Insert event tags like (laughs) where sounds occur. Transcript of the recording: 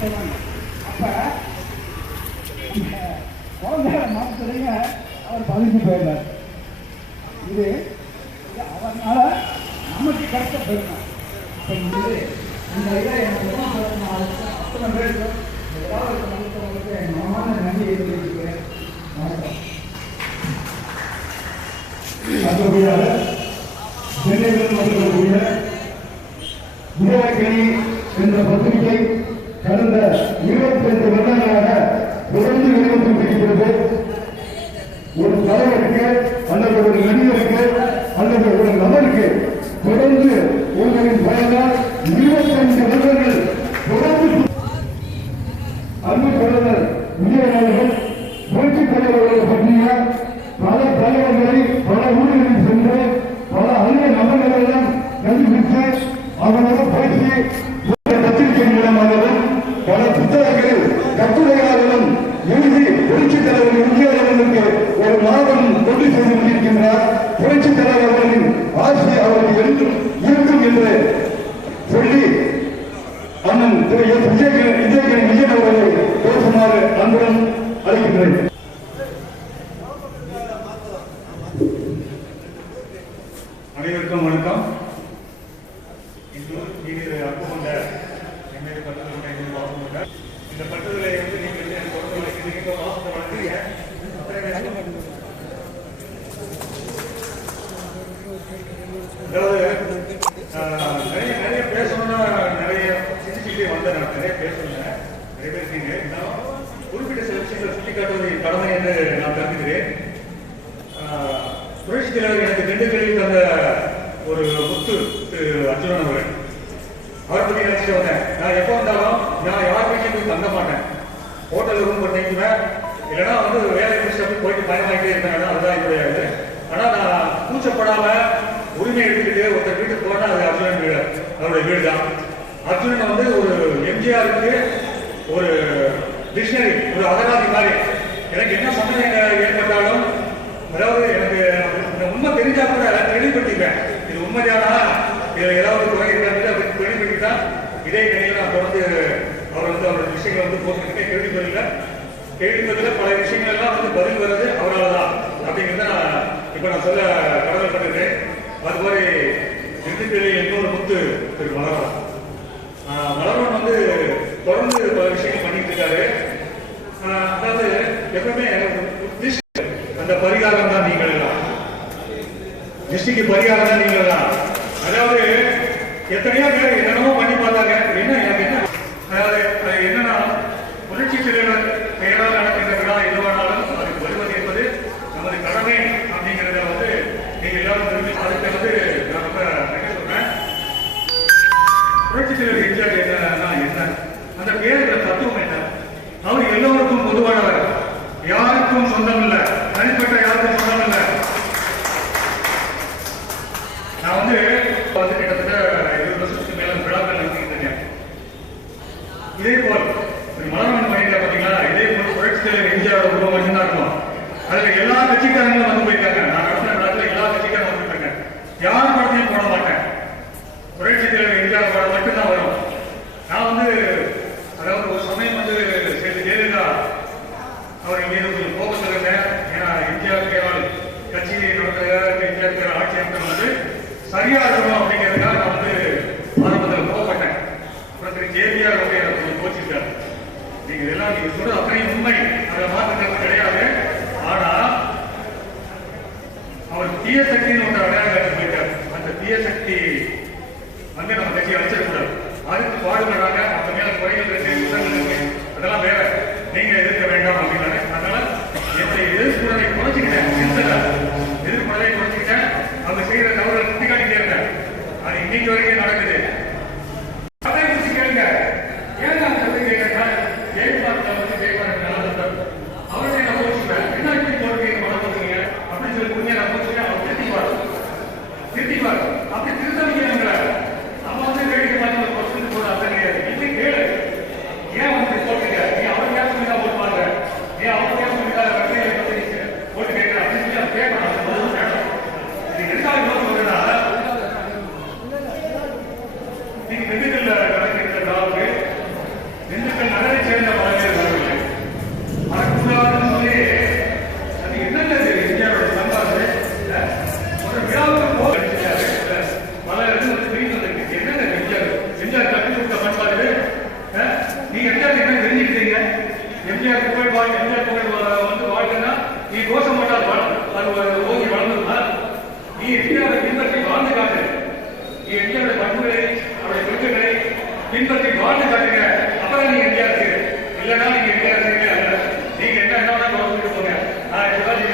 சொல்லுவாங்க அப்ப குழந்தை மரத்துலங்க அவர் பதிஞ்சு போயிடுறார். இது இது நமக்கு கிடைச்ச பெருமை. அப்ப இது இந்த இதை எனக்கு அத்தனை பேருக்கு ஏதாவது ஒரு மருத்துவங்களுக்கு என் தெரிவிக்கிறேன். வணக்கம். சென்னையில் என்ற பத்திரிகை கடந்த இருபத்தி ரெண்டு வருடங்களாக தொடர்ந்து வெளிவந்து கொண்டிருக்கிறது ஒரு தலைவருக்கு அல்லது ஒரு நடிகருக்கு அல்லது ஒரு நபருக்கு தொடர்ந்து உங்களின் பயனால் இருபத்தஞ்சு வருடங்கள் தொடர்ந்து அன்பு தலைவர் விஜயநாதன் புரட்சி தலைவர்களை பற்றிய பல தலைவர்களை பல ஊர்களில் சென்று பல அரிய நபர்களெல்லாம் கண்டுபிடித்து அவரோட பேசி நிறைய நிறைய பேசணும்னா நிறைய சிந்திச்சுட்டே வந்தேன் நான். நிறைய பேசணுங்க நிறைய பேசுறீங்க இருந்தாலும் குறிப்பிட்ட சில விஷயங்களை சுட்டிக்காட்டுவது என் கடமை என்று நான் கருதுகிறேன். புரட்சி தலைவர் எனக்கு திண்டுக்கல்லில் தந்த ஒரு முத்து திரு அர்ஜுனன் அவர்கள். அவரை பத்தி நினைச்சிட்டு வந்தேன்? நான் எப்போ வந்தாலும் நான் யார் வீட்லையும் போய் தங்க மாட்டேன். ஹோட்டல் ரூம் பண்ணிக்குவேன் இல்லைன்னா வந்து வேலை முடிச்சு போயிட்டு பயமாயிட்டே இருந்தேன் அதுதான் என்னுடைய இது. ஆனா நான் கூச்சப்படாம உரிமை எடுத்துக்கிட்டு ஒருத்தர் வீட்டுக்கு போனால் அது அர்ஜுனன் வீடு அவருடைய வீடு தான் அர்ஜுனன் வந்து ஒரு எம்ஜிஆருக்கு ஒரு டிக்ஷனரி ஒரு அகராதி மாதிரி. எனக்கு என்ன சந்தேகம் ஏற்பட்டாலும் அதாவது எனக்கு இந்த உண்மை தெரிஞ்சா கூட தெளிவுபடுத்திப்பேன் இது உண்மைதானா? இதில் ஏதாவது குறை இருக்கான்னு அப்படி தெளிவுபடுத்திட்டா இதே நிலையில் நான் தொடர்ந்து அவர் வந்து அவரோட விஷயங்களை வந்து போட்டுக்கிட்டே கேள்விப்பதில்லை கேள்விப்பதில் பல விஷயங்கள் எல்லாம் வந்து பதில் வர்றது அவரால் தான். அப்படிங்கிறத நான் இப்போ நான் சொல்ல கீழே என்னோட முத்து திரு மலர்வன் ஆஹ் மலர்வன் வந்து தொடர்ந்து பல விஷயங்கள் பண்ணிட்டு இருக்காரு. ஆஹ் அதாவது எப்பவுமே அந்த பரிகாரம் தான் நீங்கள் தான் திருஷ்டிக்கு பரிகாரம் தான் நீங்கள் தான் அதாவது எத்தனையோ பேர் என்னென்னமோ பண்ணி பார்த்தாங்க என்ன எனக்கு என்ன அதாவது அது என்னன்னா புரட்சி தலைவர் பெயரால் நடக்கின்ற விழா எதுவானாலும் அதுக்கு வருவது என்பது நமது கடமை அப்படிங்கிறத வந்து நீங்க எல்லாரும் தெரிஞ்சு அதுக்கு வந்து நான் ரொம்ப என்ன சொல்றேன் புரட்சி தலைவர் எம்ஜிஆர் என்னன்னா என்ன அந்த பேருடைய தத்துவம் என்ன அவர் எல்லோருக்கும் பொதுவானவர் யாருக்கும் சொந்தம் இல்ல தனிப்பட்ட யாருக்கும் சொந்தம் இல்ல நான் வந்து வந்து கிட்டத்தட்ட இருபது வருஷத்துக்கு மேல விழாக்கள் நடத்திட்டு இருக்கேன் இதே போல் ஒரு மலர்வன் மைண்ட்ல பாத்தீங்களா இதே போல் புரட்சி தலைவர் எம்ஜிஆர் உருவம் மட்டும்தான் இருக்கும் அதுல எல்லா கட்சிக்காரங்களும் வந்து போயிருக்காங்க நான் நடத்தின விழாத்துல எல்லா கட்சிக்காரும் வந்து போயிருக்காங்க யார் படத்தையும் போட மாட்டேன் புரட்சி தலைவர் எம்ஜிஆர் படம் மட்டும்தான் வரும் நான் வந்து அதாவது ஒரு சமயம் வந்து சேர்த்து ஜெயலலிதா அவர் மீது கொஞ்சம் கோபத்தில் இருந்தேன் ஏன்னா எம்ஜிஆர் பேரால் கட்சி நடத்துகிற எம்ஜிஆர் வந்து சரியா இருக்கணும் அப்படிங்கிறதுக்காக நான் வந்து ஆரம்பத்தில் போகப்பட்டேன் அப்புறம் திரு கேபிஆர் வந்து எனக்கு கொஞ்சம் கோச்சிட்டார் நீங்க இதெல்லாம் நீங்க சொல்ற அத்தனையும் உண்மை. அதை மாற்றுக்கிறது கிடையாது. ஆனா அவர் தீய சக்தின்னு maybe (laughs) everybody